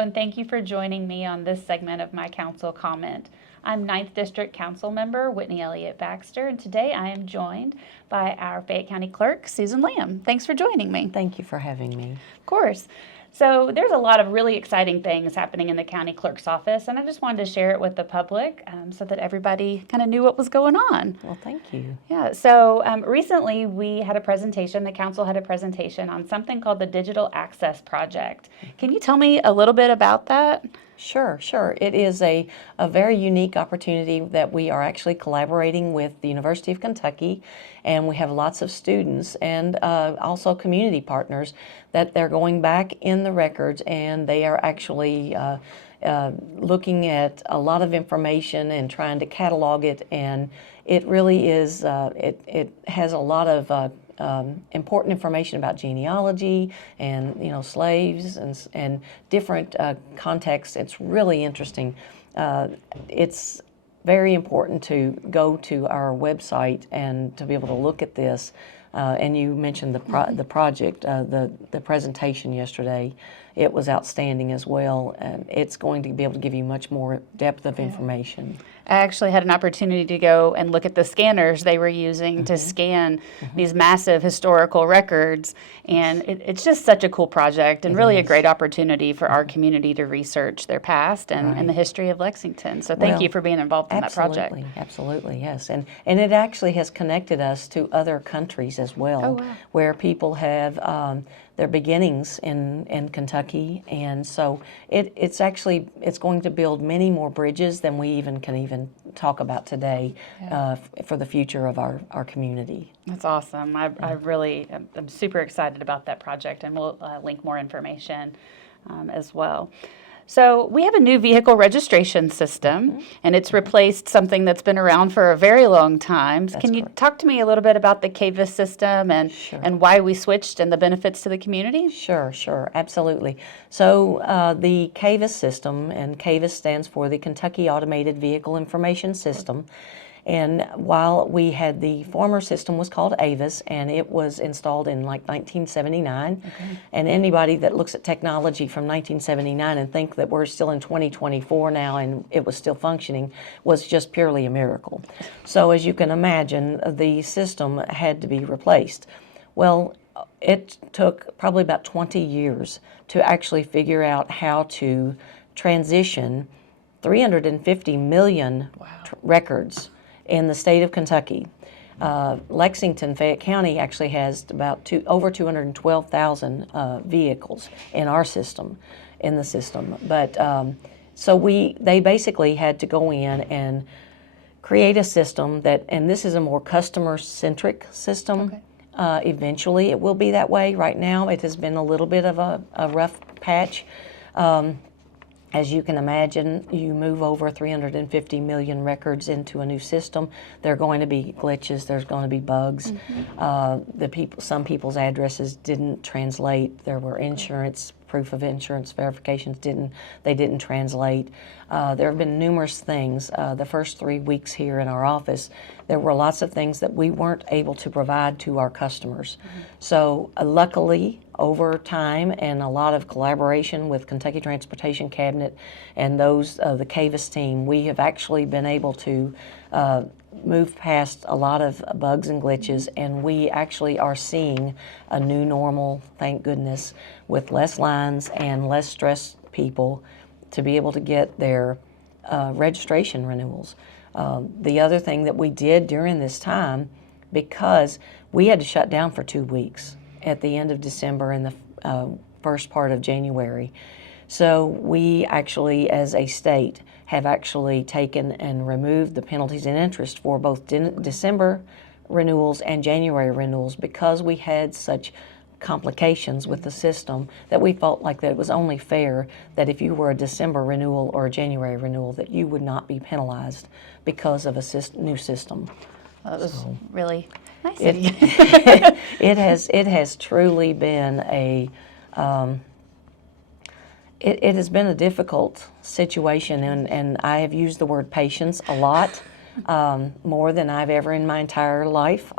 Hello, and thank you for joining me on this segment of my council comment. I'm 9th District Council Member Whitney Elliott Baxter, and today I am joined by our Fayette County Clerk, Susan Lamb. Thanks for joining me. Thank you for having me. Of course. So there's a lot of really exciting things happening in the county clerk's office, and I just wanted to share it with the public so that everybody kind of knew what was going on. Well, thank you. Yeah, so recently we had a presentation, the council had a presentation on something called the Digital Access Project. Can you tell me a little bit about that? Sure. It is a very unique opportunity that we are actually collaborating with the University of Kentucky, and we have lots of students and also community partners that they're going back in the records, and they are actually looking at a lot of information and trying to catalog it, and it really is, it has a lot of important information about genealogy and slaves and different contexts. It's really interesting. It's very important to go to our website and to be able to look at this. And you mentioned the project, the presentation yesterday. It was outstanding as well, and it's going to be able to give you much more depth of information. I actually had an opportunity to go and look at the scanners they were using to scan these massive historical records, and it's just such a cool project and really a great opportunity for our community to research their past and the history of Lexington. So thank you for being involved in that project. Absolutely, yes. And it actually has connected us to other countries as well, where people have their beginnings in Kentucky, and so it's going to build many more bridges than we can talk about today for the future of our community. That's awesome. I really am super excited about that project, and we'll link more information as well. So we have a new vehicle registration system, and it's replaced something that's been around for a very long time. Can you talk to me a little bit about the CAVIS system and why we switched and the benefits to the community? Sure, absolutely. So the CAVIS system, and CAVIS stands for the Kentucky Automated Vehicle Information System. And while we had the former system was called AVIS, and it was installed in like 1979, and anybody that looks at technology from 1979 and think that we're still in 2024 now and it was still functioning was just purely a miracle. So as you can imagine, the system had to be replaced. Well, it took probably about 20 years to actually figure out how to transition 350 million records in the state of Kentucky. Lexington, Fayette County actually has about over 212,000 vehicles in our system, in the system. But so they basically had to go in and create a system and this is a more customer-centric system. Eventually it will be that way. Right now it has been a little bit of a rough patch. As you can imagine, you move over 350 million records into a new system. There are going to be glitches. There's going to be bugs. Some people's addresses didn't translate. There were proof of insurance verifications didn't translate. There have been numerous things. The first 3 weeks here in our office, there were lots of things that we weren't able to provide to our customers. So luckily, over time and a lot of collaboration with Kentucky Transportation Cabinet and those of the CAVIS team, we have actually been able to move past a lot of bugs and glitches, and we actually are seeing a new normal, thank goodness, with less lines and less stressed people to be able to get their registration renewals. The other thing that we did during this time, because we had to shut down for 2 weeks at the end of December and the first part of January. So we actually, as a state, have actually taken and removed the penalties and interest for both December renewals and January renewals because we had such complications with the system that we felt like that it was only fair that if you were a December renewal or a January renewal that you would not be penalized because of a new system. Well, that was really nice. It has truly been it has been a difficult situation, and I have used the word patience a lot, more than I've ever in my entire life.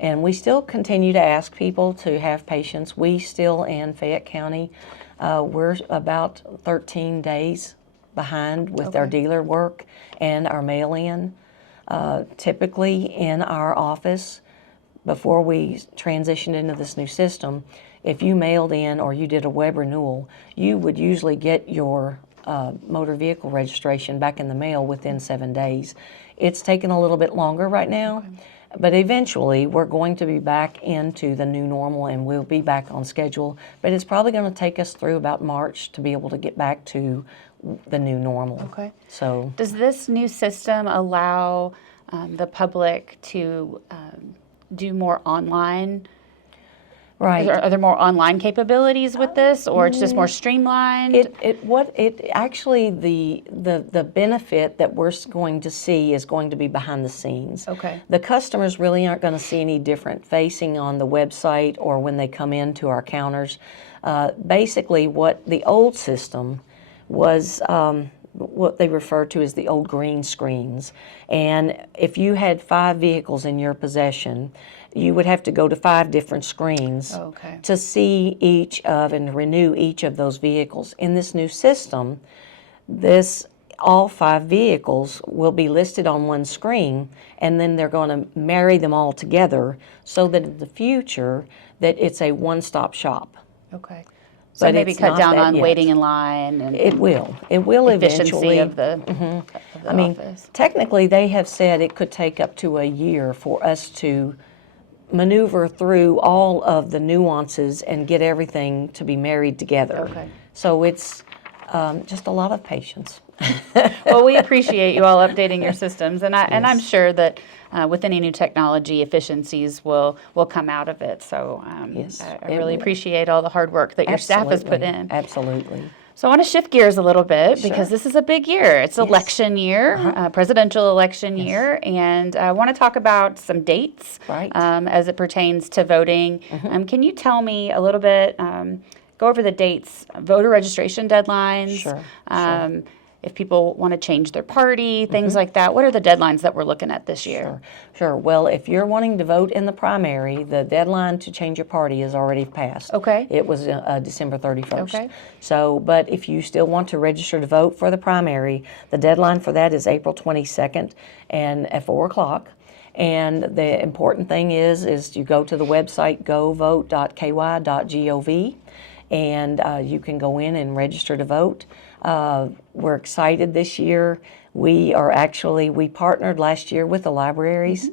And we still continue to ask people to have patience. We still, in Fayette County, we're about 13 days behind with our dealer work and our mail-in. Typically in our office, before we transitioned into this new system, if you mailed in or you did a web renewal, you would usually get your motor vehicle registration back in the mail within 7 days. It's taken a little bit longer right now, but eventually we're going to be back into the new normal and we'll be back on schedule. But it's probably going to take us through about March to be able to get back to the new normal. Okay. So, does this new system allow the public to do more online? right. Are there more online capabilities with this, or it's just more streamlined? Actually the benefit that we're going to see is going to be behind the scenes. Okay. The customers really aren't going to see any different facing on the website or when they come into our counters. Basically, what the old system was, what they refer to as the old green screens. And if you had 5 vehicles in your possession, you would have to go to 5 different screens to see each of and renew each of those vehicles. In this new system, all 5 vehicles will be listed on one screen, and then they're going to marry them all together so that in the future that it's a one-stop shop. Okay. So But maybe it's cut not down that on yet. waiting in line and It will efficiency eventually. of the, of the office. Technically, they have said it could take up to a year for us to maneuver through all of the nuances and get everything to be married together. Okay. So it's just a lot of patience. Well, we appreciate you all updating your systems, and I'm sure that with any new technology, efficiencies will come out of it. So Yes, I it really will. appreciate all the hard work that your staff has put in. Absolutely. So I want to shift gears a little bit because this is a big year. It's election year, presidential election year, and I want to talk about some dates as it pertains to voting. Can you tell me a little bit, go over the dates, voter registration deadlines, Sure. If people want to change their party, things like that. What are the deadlines that we're looking at this year? Sure. Well, if you're wanting to vote in the primary, the deadline to change your party is already passed. Okay. It was December 31st. Okay. So, but if you still want to register to vote for the primary, the deadline for that is April 22nd and at 4 o'clock. And the important thing is you go to the website govote.ky.gov, and you can go in and register to vote. We're excited this year. We partnered last year with the libraries.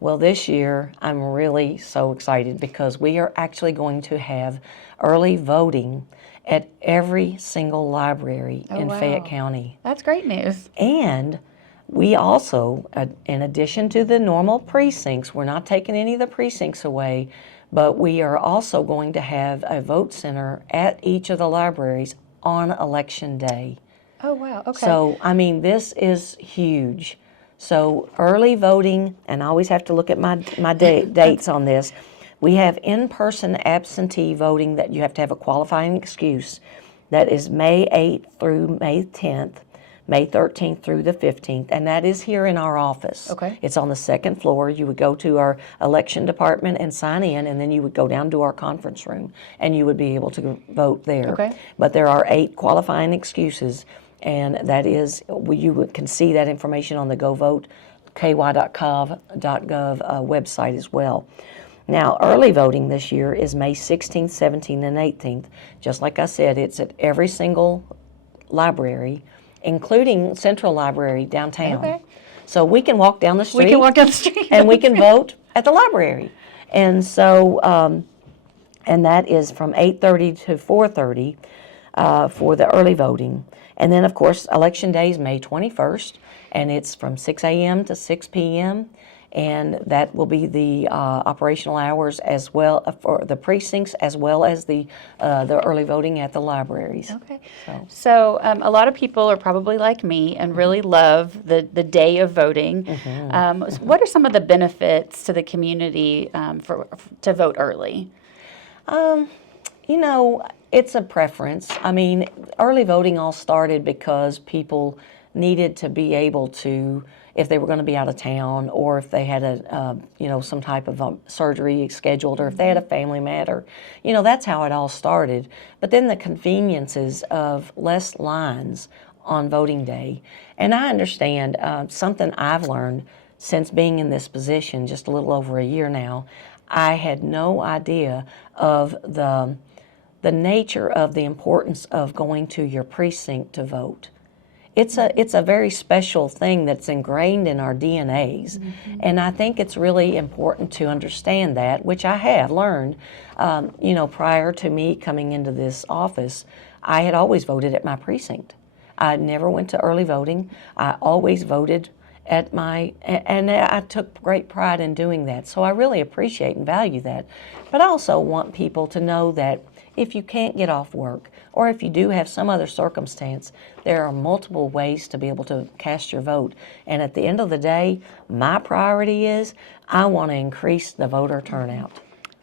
Well, this year I'm really so excited because we are actually going to have early voting at every single library in Fayette County. That's great news. And we also, in addition to the normal precincts, we're not taking any of the precincts away, but we are also going to have a vote center at each of the libraries on Election Day. Oh, wow. Okay. So, I mean, this is huge. So, early voting, and I always have to look at my dates on this. We have in-person absentee voting that you have to have a qualifying excuse. That is May 8th through May 10th, May 13th through the 15th, and that is here in our office. Okay. It's on the 2nd floor. You would go to our election department and sign in, and then you would go down to our conference room, and you would be able to vote there. Okay. But there are 8 qualifying excuses, and that is, you can see that information on the govote.ky.gov website as well. Now, early voting this year is May 16th, 17th, and 18th. Just like I said, it's at every single library, including Central Library downtown. Okay. So we can walk down the street. We can walk down the street. And we can vote at the library. And so, and that is from 8:30 to 4:30 for the early voting. And then, of course, Election Day is May 21st, and it's from 6 a.m. to 6 p.m., and that will be the operational hours as well for the precincts as well as the early voting at the libraries. Okay. So a lot of people are probably like me and really love the day of voting. What are some of the benefits to the community to vote early? You know, it's a preference. I mean, early voting all started because people needed to be able to if they were going to be out of town, or if they had some type of surgery scheduled, or if they had a family matter. That's how it all started. But then the conveniences of less lines on voting day. And I understand something I've learned since being in this position just a little over a year now. I had no idea of the nature of the importance of going to your precinct to vote. It's a very special thing that's ingrained in our DNAs, and I think it's really important to understand that, which I have learned. Prior to me coming into this office, I had always voted at my precinct. I never went to early voting. I always voted and I took great pride in doing that. So I really appreciate and value that. But I also want people to know that if you can't get off work, or if you do have some other circumstance, there are multiple ways to be able to cast your vote. And at the end of the day, my priority is I want to increase the voter turnout.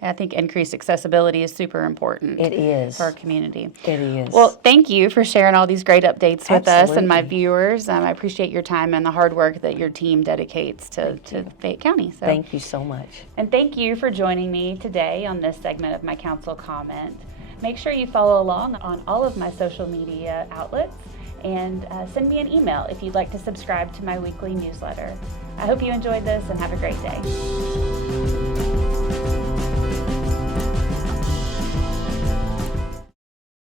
I think increased accessibility is super important. It is. For our community. It is. Well, thank you for sharing all these great updates with us and my Absolutely. viewers. I appreciate your time and the hard work that your team dedicates to Fayette County. So, Thank you so much. and thank you for joining me today on this segment of my council comment. Make sure you follow along on all of my social media outlets and send me an email if you'd like to subscribe to my weekly newsletter. I hope you enjoyed this and have a great day.